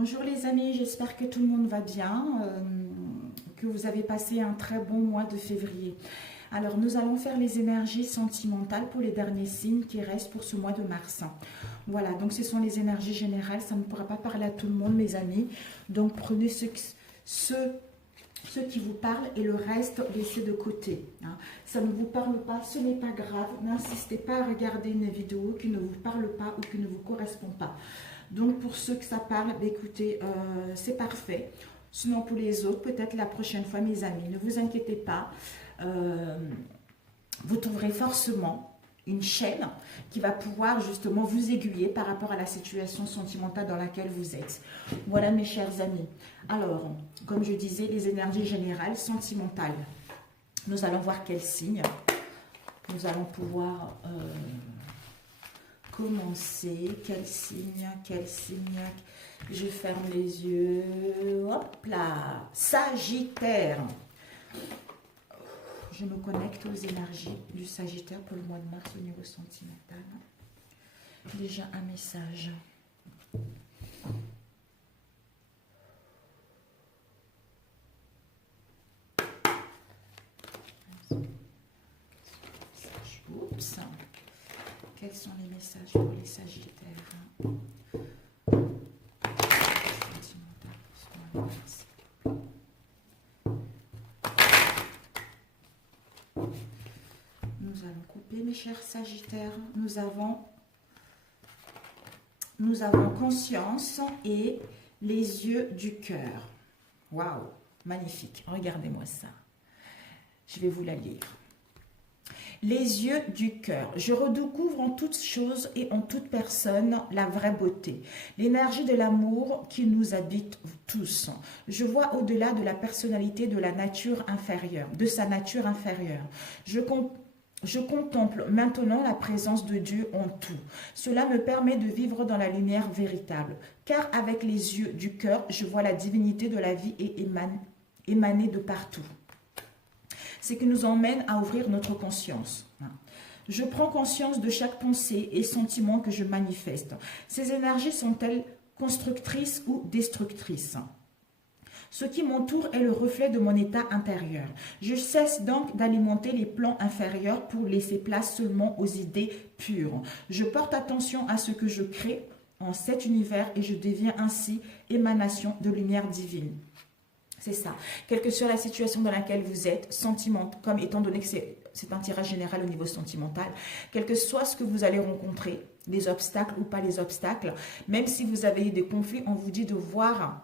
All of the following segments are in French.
Bonjour les amis, j'espère que tout le monde va bien, que vous avez passé un très bon mois de février. Alors nous allons faire les énergies sentimentales pour les derniers signes qui restent pour ce mois de mars. Voilà, donc ce sont les énergies générales, ça ne pourra pas parler à tout le monde mes amis. Donc prenez ceux qui vous parlent et le reste laissez de côté. Ça ne vous parle pas, ce n'est pas grave, n'insistez pas à regarder une vidéo qui ne vous parle pas ou qui ne vous correspond pas. Donc, pour ceux que ça parle, écoutez, c'est parfait. Sinon, pour les autres, peut-être la prochaine fois, mes amis, ne vous inquiétez pas. Vous trouverez forcément une chaîne qui va pouvoir justement vous aiguiller par rapport à la situation sentimentale dans laquelle vous êtes. Voilà, mes chers amis. Alors, comme je disais, les énergies générales sentimentales. Nous allons voir quels signes. Nous allons pouvoir... commencer, quel signe, je ferme les yeux, hop là, Sagittaire, je me connecte aux énergies du Sagittaire pour le mois de mars au niveau sentimental, déjà un message. Oups. Quels sont les messages pour les Sagittaires? Nous allons couper, mes chers Sagittaires. Nous avons conscience et les yeux du cœur. Waouh, magnifique. Regardez-moi ça. Je vais vous la lire. Les yeux du cœur. Je redécouvre en toutes choses et en toute personne la vraie beauté. L'énergie de l'amour qui nous habite tous. Je vois au-delà de la personnalité de la nature inférieure, de sa nature inférieure. Je contemple maintenant la présence de Dieu en tout. Cela me permet de vivre dans la lumière véritable. Car avec les yeux du cœur, je vois la divinité de la vie et émaner de partout. C'est qui nous emmène à ouvrir notre conscience. Je prends conscience de chaque pensée et sentiment que je manifeste. Ces énergies sont-elles constructrices ou destructrices? Ce qui m'entoure est le reflet de mon état intérieur. Je cesse donc d'alimenter les plans inférieurs pour laisser place seulement aux idées pures. Je porte attention à ce que je crée en cet univers et je deviens ainsi émanation de lumière divine. C'est ça. Quelle que soit la situation dans laquelle vous êtes, comme étant donné que c'est un tirage général au niveau sentimental, quel que soit ce que vous allez rencontrer, les obstacles ou pas les obstacles, même si vous avez eu des conflits, on vous dit de voir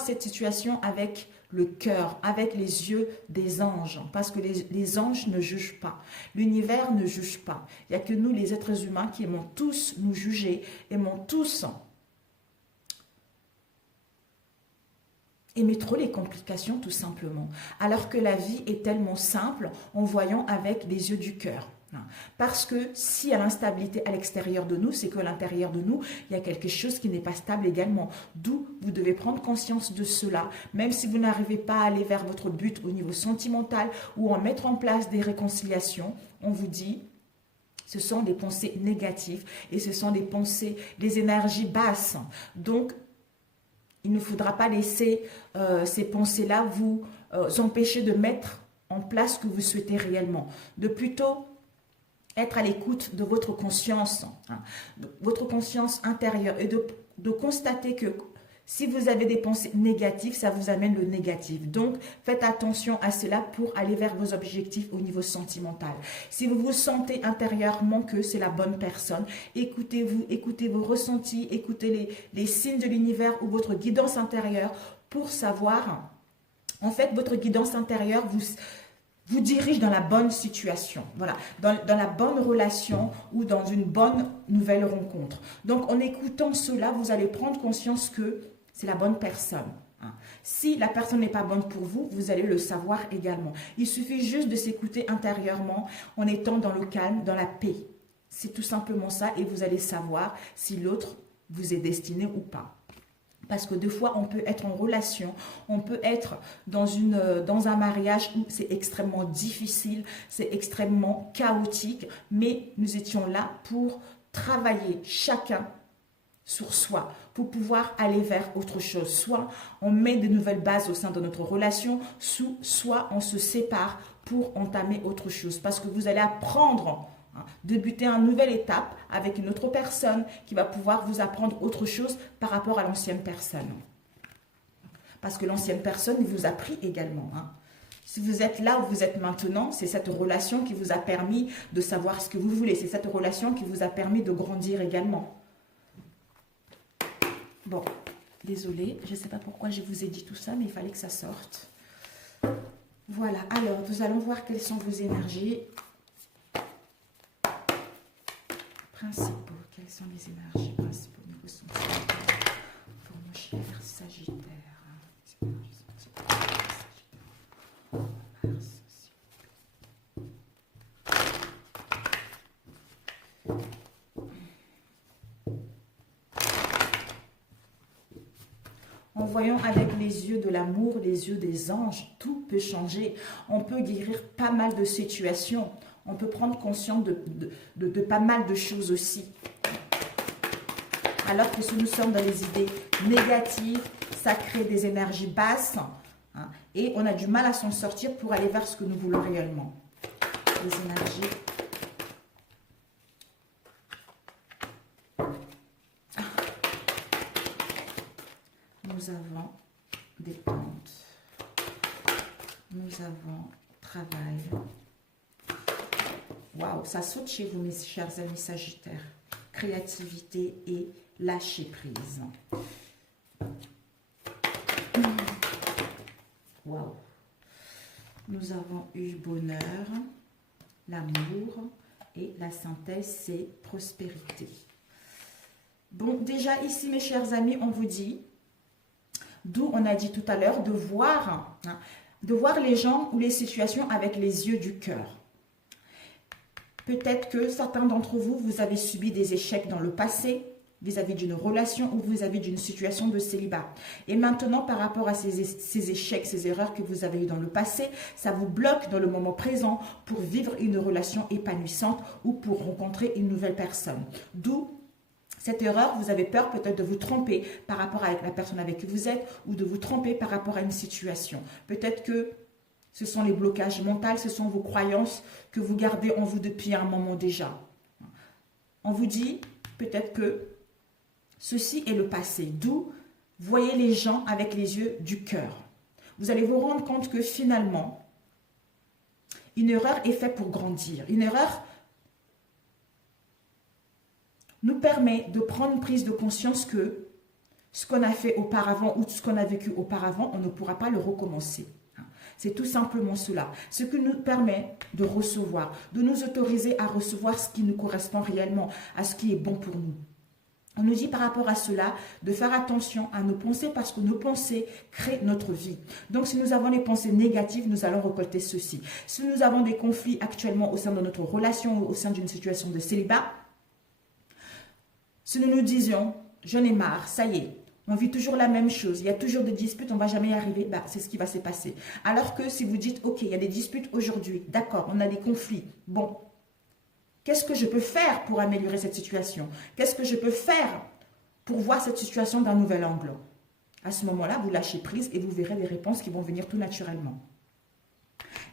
cette situation avec le cœur, avec les yeux des anges, parce que les anges ne jugent pas, l'univers ne juge pas. Il n'y a que nous, les êtres humains, qui aimons tous nous juger, aimons tous aimer trop les complications tout simplement, alors que la vie est tellement simple en voyant avec les yeux du cœur. Parce que s'il y a l'instabilité à l'extérieur de nous, c'est qu'à l'intérieur de nous, il y a quelque chose qui n'est pas stable également. D'où vous devez prendre conscience de cela, même si vous n'arrivez pas à aller vers votre but au niveau sentimental ou en mettre en place des réconciliations, on vous dit... Ce sont des pensées négatives et ce sont des pensées, des énergies basses. Donc, il ne faudra pas laisser ces pensées-là vous empêcher de mettre en place ce que vous souhaitez réellement. De plutôt être à l'écoute de votre conscience, de votre conscience intérieure et de constater que si vous avez des pensées négatives, ça vous amène le négatif. Donc, faites attention à cela pour aller vers vos objectifs au niveau sentimental. Si vous vous sentez intérieurement que c'est la bonne personne, écoutez-vous, écoutez vos ressentis, écoutez les signes de l'univers ou votre guidance intérieure pour savoir, en fait, votre guidance intérieure vous dirige dans la bonne situation, voilà, dans la bonne relation ou dans une bonne nouvelle rencontre. Donc, en écoutant cela, vous allez prendre conscience que c'est la bonne personne. Si la personne n'est pas bonne pour vous, vous allez le savoir également. Il suffit juste de s'écouter intérieurement en étant dans le calme, dans la paix. C'est tout simplement ça et vous allez savoir si l'autre vous est destiné ou pas. Parce que des fois, on peut être en relation, on peut être dans un mariage où c'est extrêmement difficile, c'est extrêmement chaotique, mais nous étions là pour travailler chacun sur soi pour pouvoir aller vers autre chose. Soit on met de nouvelles bases au sein de notre relation, soit on se sépare pour entamer autre chose. Parce que vous allez apprendre, débuter une nouvelle étape avec une autre personne qui va pouvoir vous apprendre autre chose par rapport à l'ancienne personne. Parce que l'ancienne personne vous a pris également. Si vous êtes là où vous êtes maintenant, c'est cette relation qui vous a permis de savoir ce que vous voulez. C'est cette relation qui vous a permis de grandir également. Bon, désolée, je ne sais pas pourquoi je vous ai dit tout ça, mais il fallait que ça sorte. Voilà, alors nous allons voir quelles sont vos énergies principaux. Quelles sont les énergies principaux au niveau sentimental pour mon cher Sagittaire. En voyant avec les yeux de l'amour, les yeux des anges, tout peut changer. On peut guérir pas mal de situations. On peut prendre conscience de pas mal de choses aussi. Alors que si nous sommes dans les idées négatives, ça crée des énergies basses. Et on a du mal à s'en sortir pour aller vers ce que nous voulons réellement. Les énergies. Nous avons détente. Nous avons travail. Waouh, ça saute chez vous, mes chers amis Sagittaires. Créativité et lâcher prise. Waouh. Nous avons eu bonheur, l'amour et la synthèse, c'est prospérité. Bon, déjà ici, mes chers amis, on vous dit, d'où on a dit tout à l'heure, de voir les gens ou les situations avec les yeux du cœur. Peut-être que certains d'entre vous, vous avez subi des échecs dans le passé, vis-à-vis d'une relation ou vis-à-vis d'une situation de célibat. Et maintenant, par rapport à ces échecs, ces erreurs que vous avez eues dans le passé, ça vous bloque dans le moment présent pour vivre une relation épanouissante ou pour rencontrer une nouvelle personne. D'où cette erreur, vous avez peur peut-être de vous tromper par rapport à la personne avec qui vous êtes ou de vous tromper par rapport à une situation. Peut-être que ce sont les blocages mentaux, ce sont vos croyances que vous gardez en vous depuis un moment déjà. On vous dit peut-être que ceci est le passé, d'où voyez les gens avec les yeux du cœur. Vous allez vous rendre compte que finalement, une erreur est faite pour grandir. Une erreur nous permet de prendre une prise de conscience que ce qu'on a fait auparavant ou ce qu'on a vécu auparavant, on ne pourra pas le recommencer. C'est tout simplement cela. Ce qui nous permet de recevoir, de nous autoriser à recevoir ce qui nous correspond réellement, à ce qui est bon pour nous. On nous dit par rapport à cela de faire attention à nos pensées parce que nos pensées créent notre vie. Donc si nous avons des pensées négatives, nous allons récolter ceci. Si nous avons des conflits actuellement au sein de notre relation ou au sein d'une situation de célibat, si nous nous disions « j'en ai marre, ça y est », on vit toujours la même chose, il y a toujours des disputes, on ne va jamais y arriver, c'est ce qui va se passer. Alors que si vous dites « ok, il y a des disputes aujourd'hui, d'accord, on a des conflits, bon ». Qu'est-ce que je peux faire pour améliorer cette situation? Qu'est-ce que je peux faire pour voir cette situation d'un nouvel angle? À ce moment-là, vous lâchez prise et vous verrez des réponses qui vont venir tout naturellement.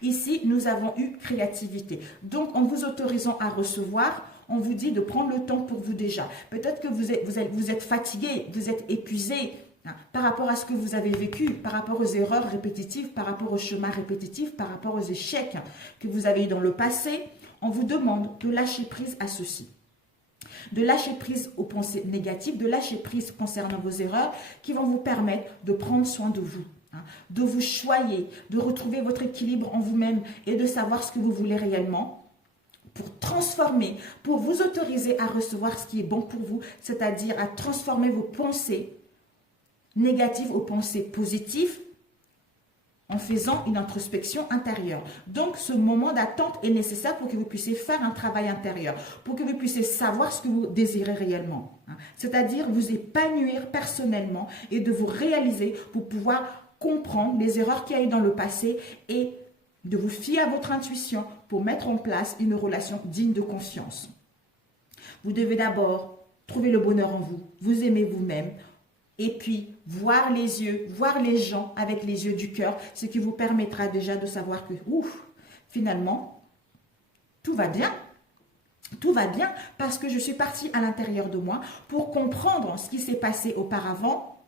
Ici, nous avons eu créativité. Donc, en vous autorisant à recevoir, on vous dit de prendre le temps pour vous déjà. Peut-être que vous êtes fatigué, vous êtes épuisé par rapport à ce que vous avez vécu, par rapport aux erreurs répétitives, par rapport aux chemins répétitifs, par rapport aux échecs que vous avez eu dans le passé. On vous demande de lâcher prise à ceci. De lâcher prise aux pensées négatives, de lâcher prise concernant vos erreurs qui vont vous permettre de prendre soin de vous, de vous choyer, de retrouver votre équilibre en vous-même et de savoir ce que vous voulez réellement pour transformer, pour vous autoriser à recevoir ce qui est bon pour vous, c'est-à-dire à transformer vos pensées négatives aux pensées positives en faisant une introspection intérieure. Donc, ce moment d'attente est nécessaire pour que vous puissiez faire un travail intérieur, pour que vous puissiez savoir ce que vous désirez réellement. C'est-à-dire vous épanouir personnellement et de vous réaliser pour pouvoir comprendre les erreurs qu'il y a eu dans le passé et de vous fier à votre intuition pour mettre en place une relation digne de confiance. Vous devez d'abord trouver le bonheur en vous, vous aimer vous-même, et puis voir les yeux, voir les gens avec les yeux du cœur, ce qui vous permettra déjà de savoir que, ouf, finalement, tout va bien. Tout va bien parce que je suis partie à l'intérieur de moi pour comprendre ce qui s'est passé auparavant.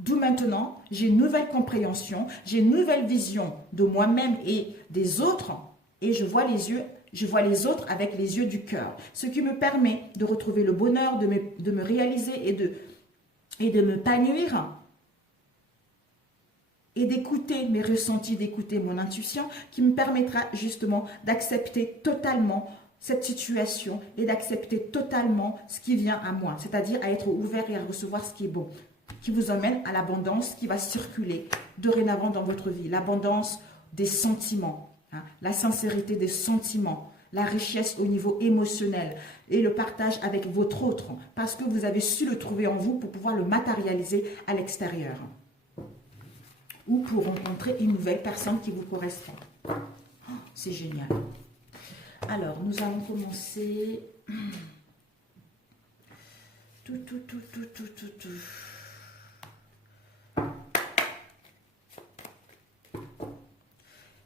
D'où maintenant, j'ai une nouvelle compréhension, j'ai une nouvelle vision de moi-même et des autres, et je vois les autres avec les yeux du cœur. Ce qui me permet de retrouver le bonheur, de me réaliser et de m'épanouir et d'écouter mes ressentis, d'écouter mon intuition, qui me permettra justement d'accepter totalement cette situation et d'accepter totalement ce qui vient à moi, c'est-à-dire à être ouvert et à recevoir ce qui est bon, qui vous emmène à l'abondance qui va circuler dorénavant dans votre vie, l'abondance des sentiments, hein, la sincérité des sentiments, la richesse au niveau émotionnel et le partage avec votre autre, parce que vous avez su le trouver en vous pour pouvoir le matérialiser à l'extérieur ou pour rencontrer une nouvelle personne qui vous correspond. Oh, c'est génial. Alors, nous allons commencer. Tout.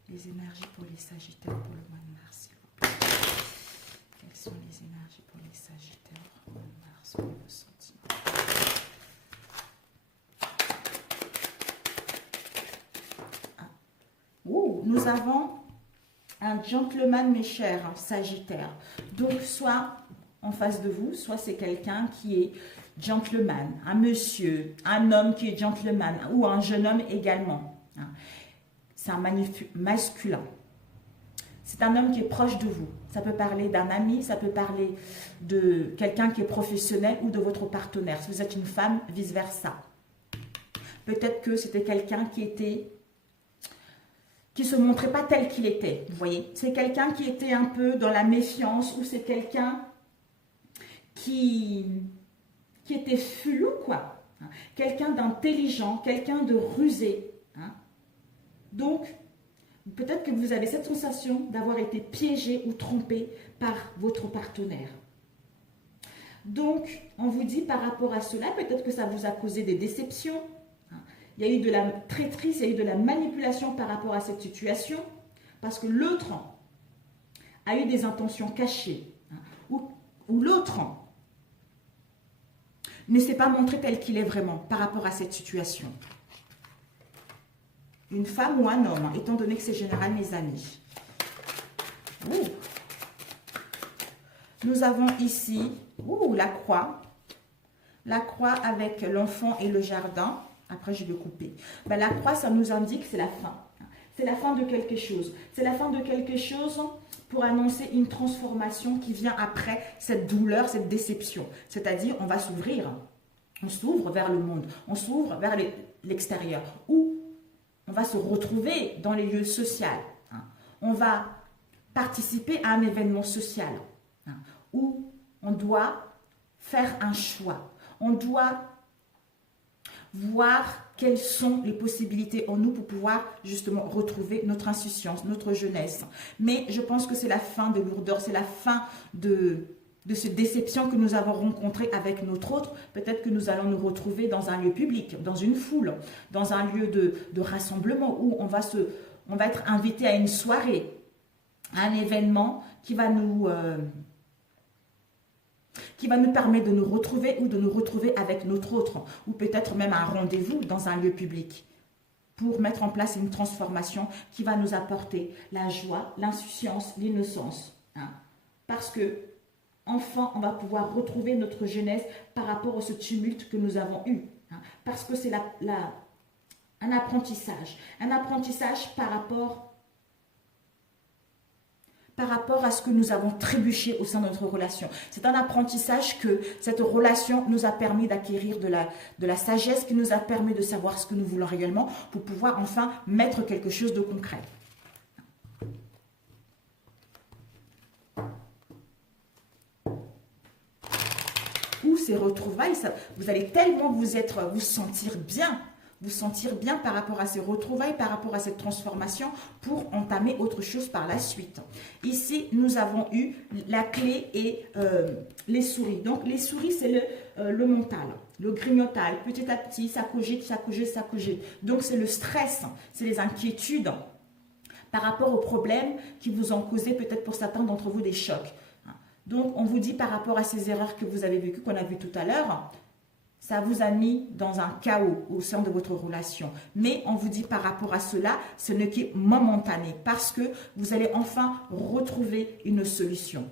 Les énergies pour les Sagittaires pour le mois de mars, s'il vous plaît. Quelles sont les énergies pour les Sagittaires pour le mois de mars, pour le sentiment? Nous avons un gentleman, mes chers Sagittaires. Donc, soit en face de vous, soit c'est quelqu'un qui est gentleman, un monsieur, un homme qui est gentleman, ou un jeune homme également. C'est un masculin. C'est un homme qui est proche de vous. Ça peut parler d'un ami, ça peut parler de quelqu'un qui est professionnel ou de votre partenaire. Si vous êtes une femme, vice-versa. Peut-être que c'était quelqu'un qui se montrait pas tel qu'il était, vous voyez. C'est quelqu'un qui était un peu dans la méfiance, ou c'est quelqu'un qui était flou, quoi. Quelqu'un d'intelligent, quelqu'un de rusé. Hein. Donc, peut-être que vous avez cette sensation d'avoir été piégé ou trompé par votre partenaire. Donc, on vous dit par rapport à cela, peut-être que ça vous a causé des déceptions. Il y a eu de la traîtrise, il y a eu de la manipulation par rapport à cette situation, parce que l'autre a eu des intentions cachées, ou l'autre ne s'est pas montré tel qu'il est vraiment par rapport à cette situation. Une femme ou un homme, étant donné que c'est général, mes amis. Nous avons ici la croix. La croix avec l'enfant et le jardin. Après, je vais couper. Ben, la croix, ça nous indique que c'est la fin. C'est la fin de quelque chose. C'est la fin de quelque chose pour annoncer une transformation qui vient après cette douleur, cette déception. C'est-à-dire, on va s'ouvrir. On s'ouvre vers le monde. On s'ouvre vers l'extérieur. Ou on va se retrouver dans les lieux sociaux. On va participer à un événement social. Où on doit faire un choix. On doit voir quelles sont les possibilités en nous pour pouvoir justement retrouver notre insouciance, notre jeunesse. Mais je pense que c'est la fin de lourdeur, c'est la fin de cette déception que nous avons rencontrée avec notre autre. Peut-être que nous allons nous retrouver dans un lieu public, dans une foule, dans un lieu de rassemblement où on va être invité à une soirée, à un événement qui va nous permettre de nous retrouver ou de nous retrouver avec notre autre, ou peut-être même un rendez-vous dans un lieu public pour mettre en place une transformation qui va nous apporter la joie, l'insouciance, l'innocence. Parce que enfin, on va pouvoir retrouver notre jeunesse par rapport à ce tumulte que nous avons eu. Parce que c'est un apprentissage. Un apprentissage par rapport à ce que nous avons trébuché au sein de notre relation. C'est un apprentissage que cette relation nous a permis d'acquérir de la sagesse, qui nous a permis de savoir ce que nous voulons réellement pour pouvoir enfin mettre quelque chose de concret. Ou ces retrouvailles, vous allez tellement vous sentir bien, vous sentir bien par rapport à ces retrouvailles, par rapport à cette transformation pour entamer autre chose par la suite. Ici, nous avons eu la clé et les souris. Donc, les souris, c'est le mental, le grignotage. Petit à petit, ça cogite, ça cogite, ça cogite. Donc, c'est le stress, c'est les inquiétudes par rapport aux problèmes qui vous ont causé peut-être pour certains d'entre vous des chocs. Donc, on vous dit par rapport à ces erreurs que vous avez vécues, qu'on a vues tout à l'heure, ça vous a mis dans un chaos au sein de votre relation. Mais on vous dit par rapport à cela, ce n'est que momentané parce que vous allez enfin retrouver une solution.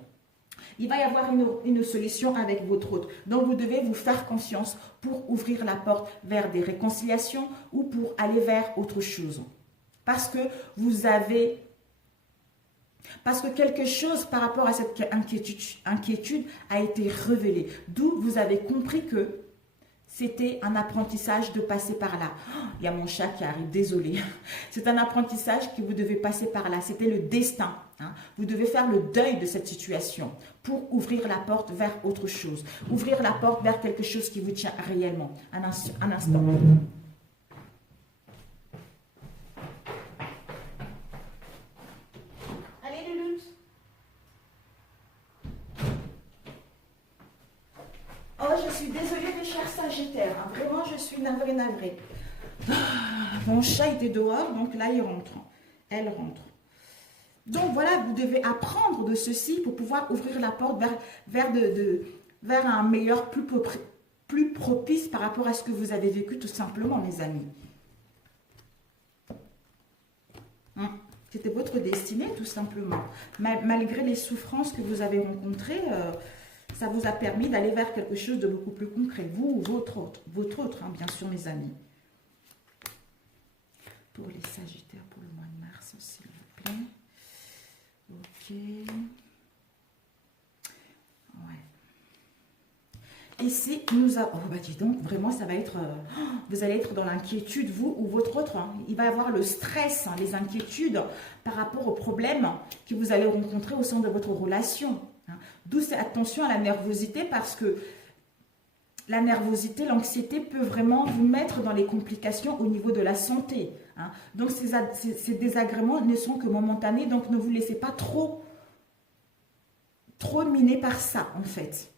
Il va y avoir une solution avec votre autre. Donc, vous devez vous faire confiance pour ouvrir la porte vers des réconciliations ou pour aller vers autre chose. Parce que quelque chose par rapport à cette inquiétude a été révélé. D'où vous avez compris que c'était un apprentissage de passer par là. Oh, il y a mon chat qui arrive, désolé. C'est un apprentissage que vous devez passer par là. C'était le destin. Vous devez faire le deuil de cette situation pour ouvrir la porte vers autre chose. Ouvrir la porte vers quelque chose qui vous tient réellement. Un instant. Oh, je suis désolée mes chers Sagittaires. Vraiment, je suis navrée. Mon chat était dehors, donc là, il rentre. Elle rentre. Donc, voilà, vous devez apprendre de ceci pour pouvoir ouvrir la porte vers un meilleur, plus propice par rapport à ce que vous avez vécu, tout simplement, mes amis. C'était votre destinée, tout simplement. Malgré les souffrances que vous avez rencontrées, ça vous a permis d'aller vers quelque chose de beaucoup plus concret. Vous ou votre autre, bien sûr, mes amis. Pour les Sagittaires, pour le mois de mars, s'il vous plaît. Ok. Ouais. Ici, nous avons... Oh, bah dis donc, vraiment, ça va être... vous allez être dans l'inquiétude, vous ou votre autre. Il va y avoir le stress, les inquiétudes par rapport aux problèmes que vous allez rencontrer au sein de votre relation. D'où c'est attention à la nervosité parce que la nervosité, l'anxiété peut vraiment vous mettre dans les complications au niveau de la santé. Donc ces désagréments ne sont que momentanés, donc ne vous laissez pas trop miner par ça en fait.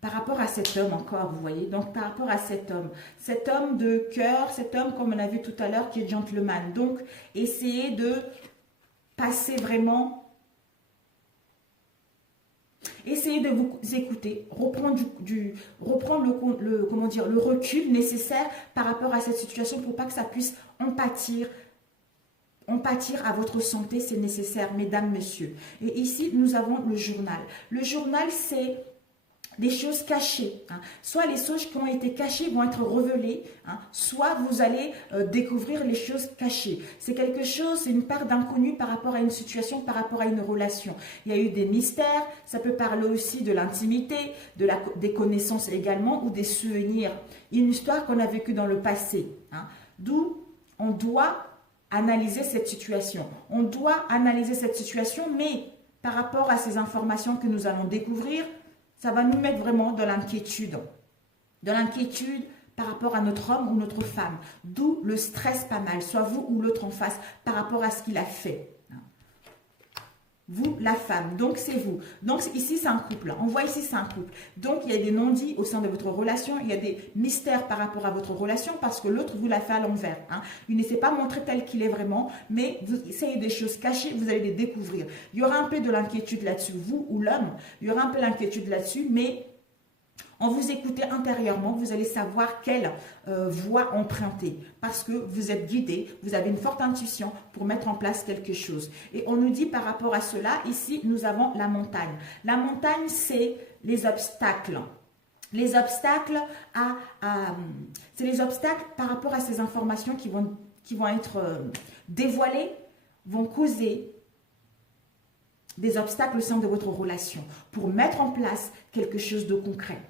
Par rapport à cet homme encore, vous voyez, donc par rapport à cet homme de cœur, cet homme comme on a vu tout à l'heure qui est gentleman. Donc essayez de passer vraiment... Essayez de vous écouter, reprendre le recul nécessaire par rapport à cette situation pour pas que ça puisse en pâtir à votre santé, c'est nécessaire, mesdames, messieurs. Et ici, nous avons le journal. Le journal, c'est des choses cachées. Soit les choses qui ont été cachées vont être révélées, soit vous allez découvrir les choses cachées. C'est quelque chose, c'est une part d'inconnu par rapport à une situation, par rapport à une relation. Il y a eu des mystères, ça peut parler aussi de l'intimité, des connaissances également ou des souvenirs. Une histoire qu'on a vécue dans le passé. D'où on doit analyser cette situation. On doit analyser cette situation, mais par rapport à ces informations que nous allons découvrir, ça va nous mettre vraiment de l'inquiétude. De l'inquiétude par rapport à notre homme ou notre femme. D'où le stress pas mal, soit vous ou l'autre en face, par rapport à ce qu'il a fait. Vous, la femme, donc c'est vous. Donc ici, c'est un couple. On voit ici, c'est un couple. Donc, il y a des non-dits au sein de votre relation. Il y a des mystères par rapport à votre relation parce que l'autre vous l'a fait à l'envers. Il ne s'est pas montré tel qu'il est vraiment, mais vous essayez des choses cachées, vous allez les découvrir. Il y aura un peu de l'inquiétude là-dessus, vous ou l'homme. Il y aura un peu l'inquiétude là-dessus, mais... en vous écoutez intérieurement, vous allez savoir quelle voie emprunter parce que vous êtes guidé, vous avez une forte intuition pour mettre en place quelque chose. Et on nous dit par rapport à cela, ici, nous avons la montagne. La montagne, c'est les obstacles. Les obstacles c'est les obstacles par rapport à ces informations qui vont être dévoilées, vont causer des obstacles au sein de votre relation pour mettre en place quelque chose de concret.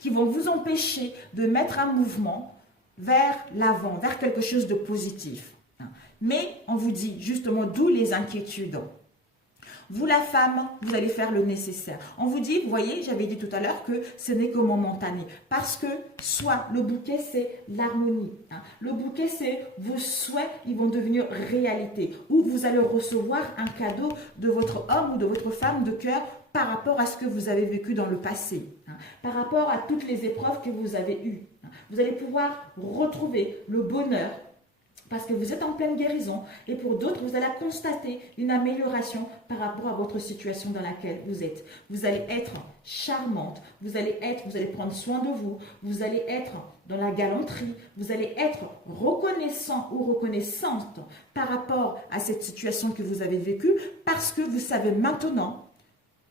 Qui vont vous empêcher de mettre un mouvement vers l'avant, vers quelque chose de positif. Mais on vous dit justement d'où les inquiétudes. Vous, la femme, vous allez faire le nécessaire. On vous dit, vous voyez, j'avais dit tout à l'heure que ce n'est que momentané. Parce que soit le bouquet, c'est l'harmonie. Le bouquet, c'est vos souhaits, ils vont devenir réalité. Ou vous allez recevoir un cadeau de votre homme ou de votre femme de cœur par rapport à ce que vous avez vécu dans le passé. Par rapport à toutes les épreuves que vous avez eues. Vous allez pouvoir retrouver le bonheur, parce que vous êtes en pleine guérison. Et pour d'autres, vous allez constater une amélioration par rapport à votre situation dans laquelle vous êtes. Vous allez être charmante, vous allez prendre soin de vous, vous allez être dans la galanterie, vous allez être reconnaissant ou reconnaissante par rapport à cette situation que vous avez vécue, parce que vous savez maintenant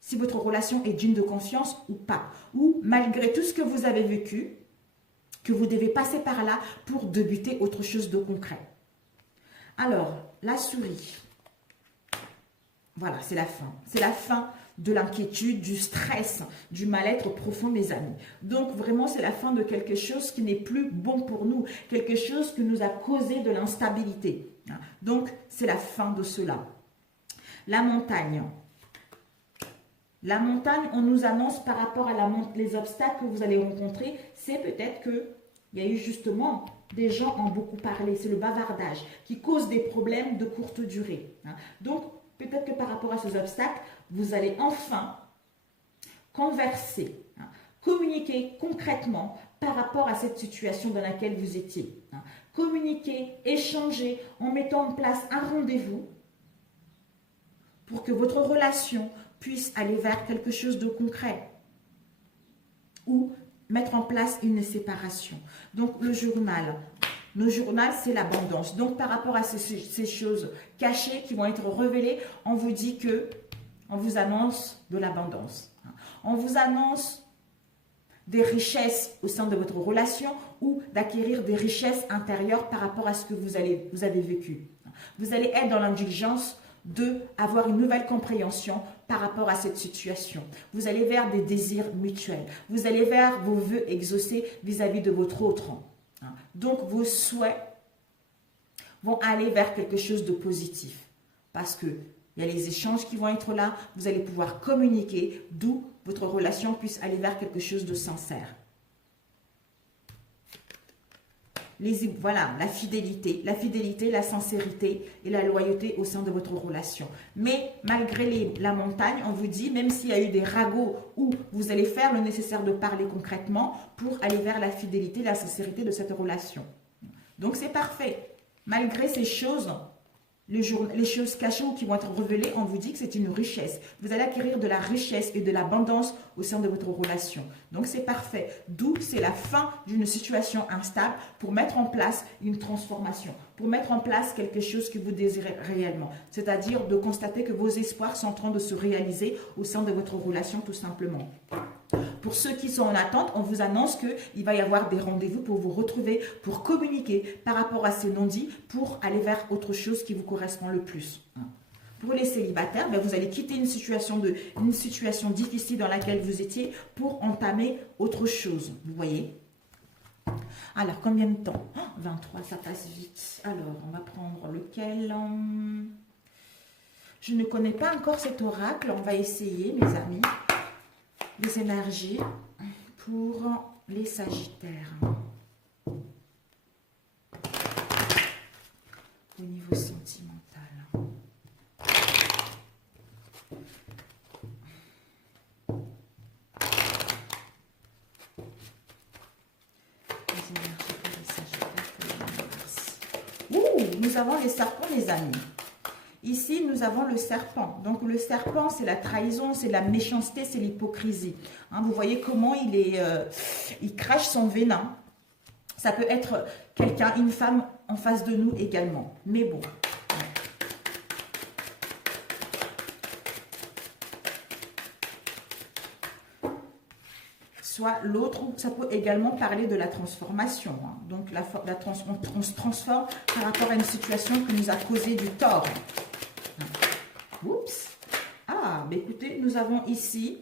si votre relation est digne de confiance ou pas. Ou malgré tout ce que vous avez vécu, que vous devez passer par là pour débuter autre chose de concret. Alors, la souris. Voilà, c'est la fin. C'est la fin de l'inquiétude, du stress, du mal-être profond, mes amis. Donc, vraiment, c'est la fin de quelque chose qui n'est plus bon pour nous. Quelque chose qui nous a causé de l'instabilité. Donc, c'est la fin de cela. La montagne. La montagne, on nous annonce par rapport à les obstacles que vous allez rencontrer, c'est peut-être qu'il y a eu justement, des gens ont beaucoup parlé, c'est le bavardage qui cause des problèmes de courte durée. Donc, peut-être que par rapport à ces obstacles, vous allez enfin converser, communiquer concrètement par rapport à cette situation dans laquelle vous étiez. Communiquer, échanger en mettant en place un rendez-vous pour que votre relation puisse aller vers quelque chose de concret ou mettre en place une séparation. Donc, le journal, c'est l'abondance. Donc, par rapport à ces choses cachées qui vont être révélées, on vous dit que, on vous annonce de l'abondance. On vous annonce des richesses au sein de votre relation ou d'acquérir des richesses intérieures par rapport à ce que vous avez vécu. Vous allez être dans l'indulgence d'avoir une nouvelle compréhension par rapport à cette situation. Vous allez vers des désirs mutuels. Vous allez vers vos vœux exaucés vis-à-vis de votre autre. Donc, vos souhaits vont aller vers quelque chose de positif. Parce qu'il y a les échanges qui vont être là. Vous allez pouvoir communiquer, d'où votre relation puisse aller vers quelque chose de sincère. Voilà, la fidélité, la sincérité et la loyauté au sein de votre relation. Mais malgré la montagne, on vous dit, même s'il y a eu des ragots où vous allez faire le nécessaire de parler concrètement pour aller vers la fidélité, la sincérité de cette relation. Donc c'est parfait. Malgré ces choses, les choses cachées ou qui vont être révélées, on vous dit que c'est une richesse. Vous allez acquérir de la richesse et de l'abondance au sein de votre relation. Donc, c'est parfait. D'où c'est la fin d'une situation instable pour mettre en place une transformation, pour mettre en place quelque chose que vous désirez réellement. C'est-à-dire de constater que vos espoirs sont en train de se réaliser au sein de votre relation, tout simplement. Pour ceux qui sont en attente, on vous annonce qu'il va y avoir des rendez-vous pour vous retrouver, pour communiquer par rapport à ces non-dits, pour aller vers autre chose qui vous correspond le plus. Pour les célibataires, vous allez quitter une situation difficile dans laquelle vous étiez pour entamer autre chose. Vous voyez? Alors, combien de temps? 23, ça passe vite. Alors, on va prendre lequel? Je ne connais pas encore cet oracle. On va essayer, mes amis. Les énergies pour les Sagittaires. Au niveau sentimental. Les énergies pour les Sagittaires pour le mois de mars. Ouh, nous avons les serpents, les amis. Ici, nous avons le serpent. Donc, le serpent, c'est la trahison, c'est la méchanceté, c'est l'hypocrisie. Vous voyez comment il crache son venin. Ça peut être quelqu'un, une femme en face de nous également. Mais bon. Soit l'autre, ça peut également parler de la transformation. Donc, on se transforme par rapport à une situation qui nous a causé du tort. Oups. Ah, mais écoutez, nous avons ici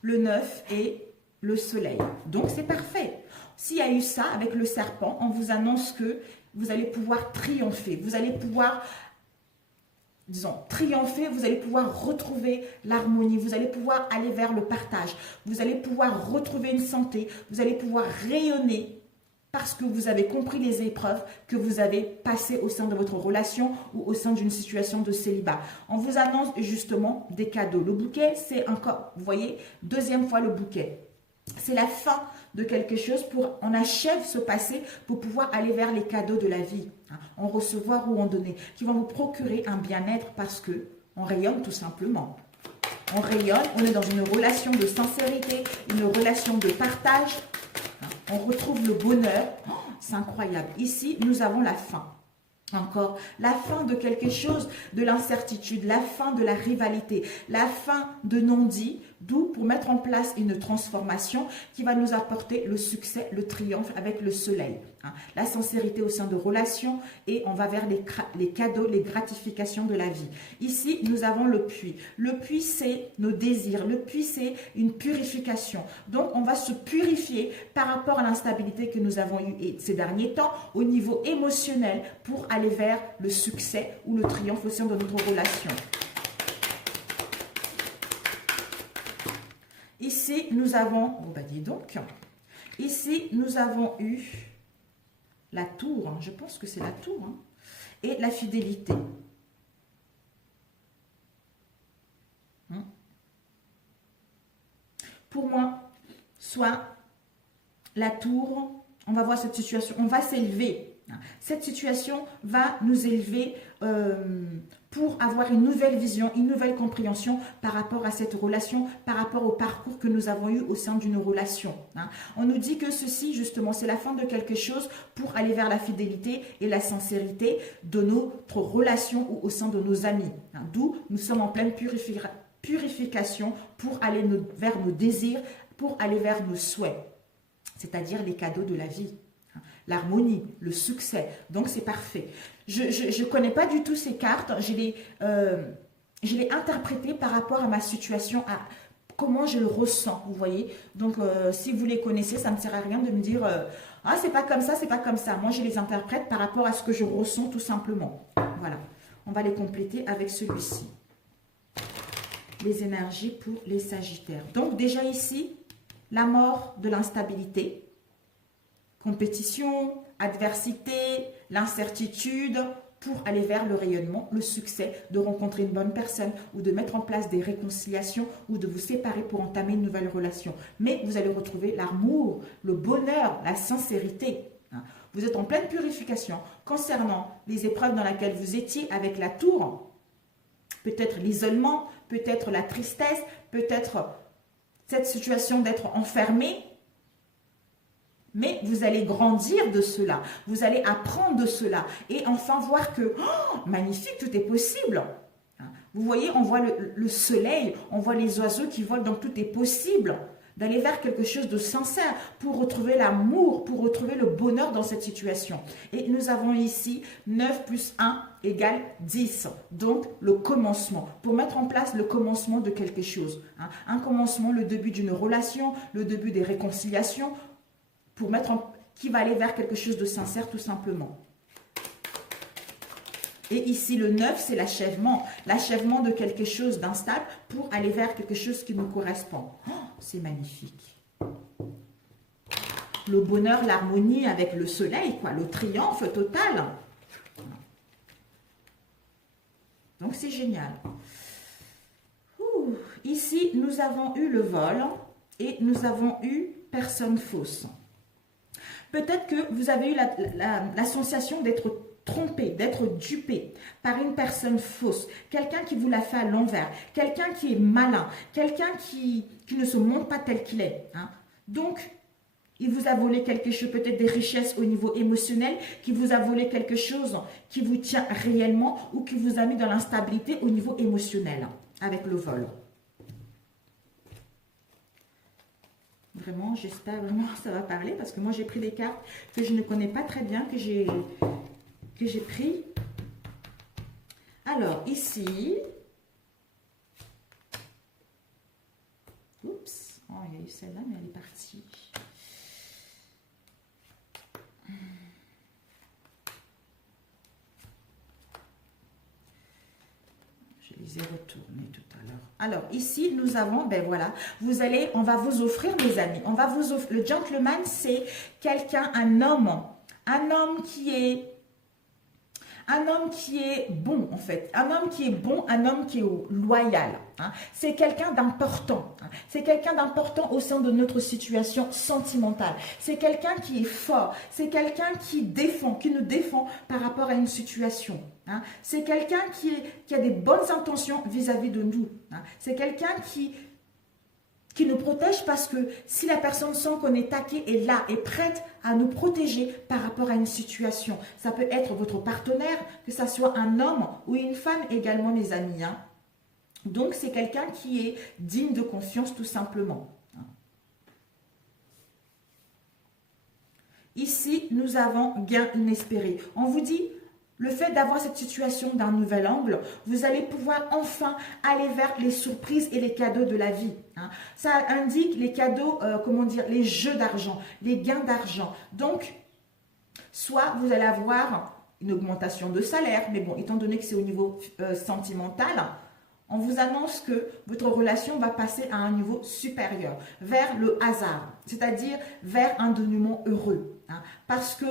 le 9 et le soleil. Donc, c'est parfait. S'il y a eu ça avec le serpent, on vous annonce que vous allez pouvoir triompher. Vous allez pouvoir disons, triompher, vous allez pouvoir retrouver l'harmonie, vous allez pouvoir aller vers le partage, vous allez pouvoir retrouver une santé, vous allez pouvoir rayonner parce que vous avez compris les épreuves que vous avez passées au sein de votre relation ou au sein d'une situation de célibat. On vous annonce justement des cadeaux. Le bouquet, c'est encore, vous voyez, deuxième fois le bouquet. C'est la fin de quelque chose pour, on achève ce passé pour pouvoir aller vers les cadeaux de la vie, hein, en recevoir ou en donner, qui vont vous procurer un bien-être parce que on rayonne tout simplement. On rayonne, on est dans une relation de sincérité, une relation de partage, hein, on retrouve le bonheur, oh, c'est incroyable. Ici, nous avons la fin. Encore, la fin de quelque chose, de l'incertitude, la fin de la rivalité, la fin de non-dit, d'où pour mettre en place une transformation qui va nous apporter le succès, le triomphe avec le soleil. Hein. La sincérité au sein de relations et on va vers les cadeaux, les gratifications de la vie. Ici, nous avons le puits. Le puits, c'est nos désirs. Le puits, c'est une purification. Donc, on va se purifier par rapport à l'instabilité que nous avons eue ces derniers temps au niveau émotionnel pour aller vers le succès ou le triomphe au sein de notre relation. Ici, nous avons, oh bah dis donc, ici, nous avons eu la tour, hein, je pense que c'est la tour, hein, et la fidélité. Pour moi, soit la tour, on va voir cette situation, on va s'élever. Cette situation va nous élever pour avoir une nouvelle vision, une nouvelle compréhension par rapport à cette relation, par rapport au parcours que nous avons eu au sein d'une relation. On nous dit que ceci, justement, c'est la fin de quelque chose pour aller vers la fidélité et la sincérité de notre relation ou au sein de nos amis. D'où nous sommes en pleine purification pour aller vers nos désirs, pour aller vers nos souhaits, c'est-à-dire les cadeaux de la vie. L'harmonie, le succès. Donc, c'est parfait. Je ne connais pas du tout ces cartes. Je l'ai interprétée par rapport à ma situation, à comment je le ressens, vous voyez. Donc, si vous les connaissez, ça ne sert à rien de me dire « Ah, c'est pas comme ça, c'est pas comme ça ». Moi, je les interprète par rapport à ce que je ressens tout simplement. Voilà. On va les compléter avec celui-ci. Les énergies pour les Sagittaires. Donc, déjà ici, la mort de l'instabilité. Compétition, adversité, l'incertitude pour aller vers le rayonnement, le succès, de rencontrer une bonne personne ou de mettre en place des réconciliations ou de vous séparer pour entamer une nouvelle relation. Mais vous allez retrouver l'amour, le bonheur, la sincérité. Vous êtes en pleine purification concernant les épreuves dans lesquelles vous étiez avec la tour, peut-être l'isolement, peut-être la tristesse, peut-être cette situation d'être enfermé. Mais vous allez grandir de cela, vous allez apprendre de cela et enfin voir que, oh, magnifique, tout est possible. Vous voyez, on voit le soleil, on voit les oiseaux qui volent, donc tout est possible. D'aller vers quelque chose de sincère pour retrouver l'amour, pour retrouver le bonheur dans cette situation. Et nous avons ici 9 plus 1 égale 10. Donc, le commencement. Pour mettre en place le commencement de quelque chose. Un commencement, le début d'une relation, le début des réconciliations, pour qui va aller vers quelque chose de sincère tout simplement. Et ici, le 9, c'est l'achèvement. L'achèvement de quelque chose d'instable pour aller vers quelque chose qui nous correspond. Oh, c'est magnifique. Le bonheur, l'harmonie avec le soleil, quoi, le triomphe total. Donc, c'est génial. Ici, nous avons eu le vol et nous avons eu personne fausse. Peut-être que vous avez eu la sensation d'être trompé, d'être dupé par une personne fausse, quelqu'un qui vous l'a fait à l'envers, quelqu'un qui est malin, quelqu'un qui ne se montre pas tel qu'il est. Donc, il vous a volé quelque chose, peut-être des richesses au niveau émotionnel, qui vous a volé quelque chose qui vous tient réellement ou qui vous a mis dans l'instabilité au niveau émotionnel avec le vol. Vraiment, j'espère vraiment que ça va parler parce que moi, j'ai pris des cartes que je ne connais pas très bien, que j'ai pris. Alors, ici. Oups. Oh, il y a eu celle-là, mais elle est partie. ai retourné tout à l'heure. Alors, ici, nous avons, ben voilà, on va vous offrir, mes amis, on va vous offrir, le gentleman, c'est quelqu'un, un homme qui est bon, en fait. Un homme qui est bon, un homme qui est loyal. Hein. C'est quelqu'un d'important. Hein. C'est quelqu'un d'important au sein de notre situation sentimentale. C'est quelqu'un qui est fort. C'est quelqu'un qui nous défend par rapport à une situation. Hein. C'est quelqu'un qui a des bonnes intentions vis-à-vis de nous. Hein. C'est quelqu'un qui nous protège parce que si la personne sent qu'on est taqué, est là, est prête à nous protéger par rapport à une situation. Ça peut être votre partenaire, que ça soit un homme ou une femme également, mes amis. Hein. Donc, c'est quelqu'un qui est digne de confiance tout simplement. Ici, nous avons gain inespéré. On vous dit, le fait d'avoir cette situation d'un nouvel angle, vous allez pouvoir enfin aller vers les surprises et les cadeaux de la vie. Hein. Ça indique les cadeaux, les jeux d'argent, les gains d'argent. Donc, soit vous allez avoir une augmentation de salaire, mais bon, étant donné que c'est au niveau sentimental, on vous annonce que votre relation va passer à un niveau supérieur, vers le hasard, c'est-à-dire vers un dénouement heureux. Hein, parce que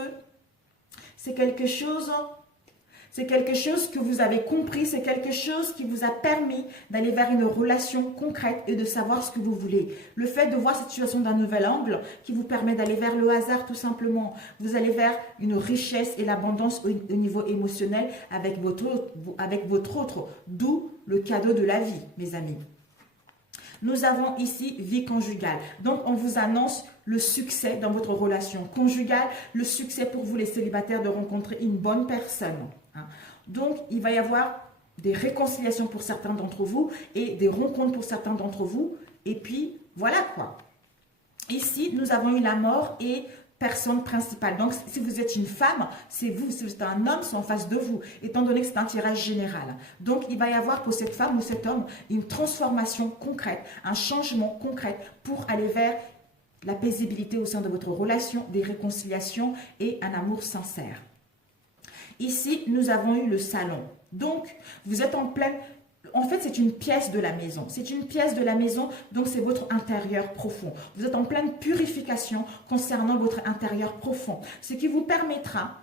c'est quelque chose que vous avez compris, c'est quelque chose qui vous a permis d'aller vers une relation concrète et de savoir ce que vous voulez. Le fait de voir cette situation d'un nouvel angle qui vous permet d'aller vers le hasard tout simplement. Vous allez vers une richesse et l'abondance au niveau émotionnel avec votre autre, d'où le cadeau de la vie, mes amis. Nous avons ici vie conjugale. Donc, on vous annonce le succès dans votre relation conjugale, le succès pour vous les célibataires de rencontrer une bonne personne. Donc, il va y avoir des réconciliations pour certains d'entre vous et des rencontres pour certains d'entre vous. Et puis, voilà quoi. Ici, nous avons eu la mort et personne principale. Donc, si vous êtes une femme, c'est vous. Si vous êtes un homme, c'est en face de vous, étant donné que c'est un tirage général. Donc, il va y avoir pour cette femme ou cet homme une transformation concrète, un changement concret pour aller vers la paisibilité au sein de votre relation, des réconciliations et un amour sincère. Ici, nous avons eu le salon. Donc, vous êtes en pleine... En fait, c'est une pièce de la maison. C'est une pièce de la maison, donc c'est votre intérieur profond. Vous êtes en pleine purification concernant votre intérieur profond. Ce qui vous permettra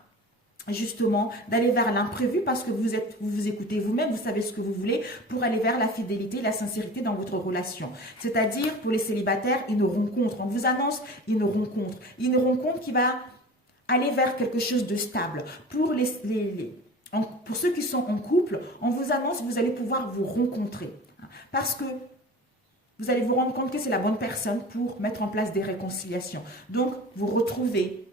justement d'aller vers l'imprévu parce que vous vous écoutez vous-même, vous savez ce que vous voulez pour aller vers la fidélité et la sincérité dans votre relation. C'est-à-dire, pour les célibataires, une rencontre. On vous annonce une rencontre. Une rencontre qui va aller vers quelque chose de stable. Pour ceux qui sont en couple, on vous annonce que vous allez pouvoir vous rencontrer. Parce que vous allez vous rendre compte que c'est la bonne personne pour mettre en place des réconciliations. Donc, vous retrouvez,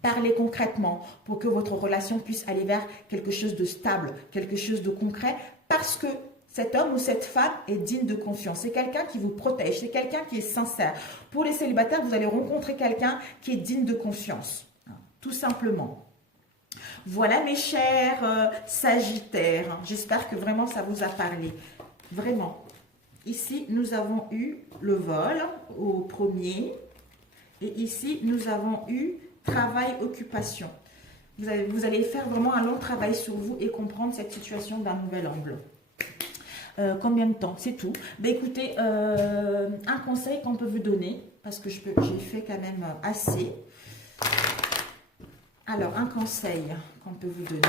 parlez concrètement pour que votre relation puisse aller vers quelque chose de stable, quelque chose de concret, parce que cet homme ou cette femme est digne de confiance. C'est quelqu'un qui vous protège, c'est quelqu'un qui est sincère. Pour les célibataires, vous allez rencontrer quelqu'un qui est digne de confiance. Tout simplement. Voilà mes chers Sagittaires. J'espère que vraiment ça vous a parlé. Vraiment. Ici, nous avons eu le vol au premier. Et ici, nous avons eu travail, occupation. Vous allez faire vraiment un long travail sur vous et comprendre cette situation d'un nouvel angle. Combien de temps? C'est tout. Ben, écoutez, un conseil qu'on peut vous donner, parce que j'ai fait quand même assez. Alors, un conseil qu'on peut vous donner.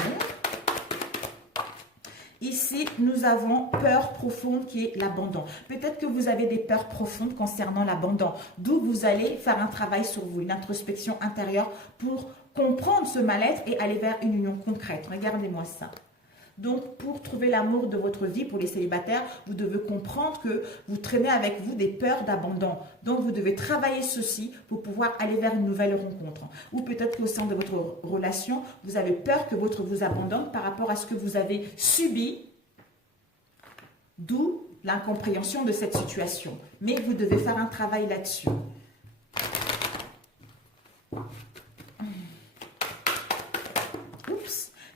Ici, nous avons peur profonde qui est l'abandon. Peut-être que vous avez des peurs profondes concernant l'abandon. D'où vous allez faire un travail sur vous, une introspection intérieure pour comprendre ce mal-être et aller vers une union concrète. Regardez-moi ça. Donc, pour trouver l'amour de votre vie, pour les célibataires, vous devez comprendre que vous traînez avec vous des peurs d'abandon. Donc, vous devez travailler ceci pour pouvoir aller vers une nouvelle rencontre. Ou peut-être qu'au sein de votre relation, vous avez peur que votre vous abandonne par rapport à ce que vous avez subi, d'où l'incompréhension de cette situation. Mais vous devez faire un travail là-dessus.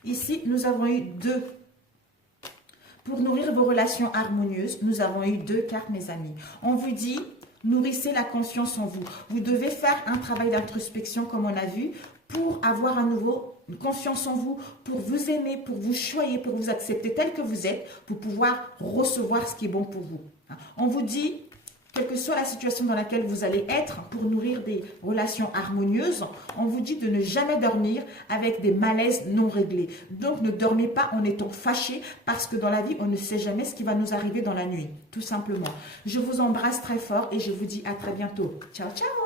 Ici, nous avons eu 2. Pour nourrir vos relations harmonieuses, nous avons eu 2 cartes, mes amis. On vous dit, nourrissez la confiance en vous. Vous devez faire un travail d'introspection, comme on a vu, pour avoir à nouveau une confiance en vous, pour vous aimer, pour vous choyer, pour vous accepter tel que vous êtes, pour pouvoir recevoir ce qui est bon pour vous. On vous dit, quelle que soit la situation dans laquelle vous allez être, pour nourrir des relations harmonieuses, on vous dit de ne jamais dormir avec des malaises non réglés. Donc, ne dormez pas en étant fâché, parce que dans la vie, on ne sait jamais ce qui va nous arriver dans la nuit, tout simplement. Je vous embrasse très fort et je vous dis à très bientôt. Ciao, ciao!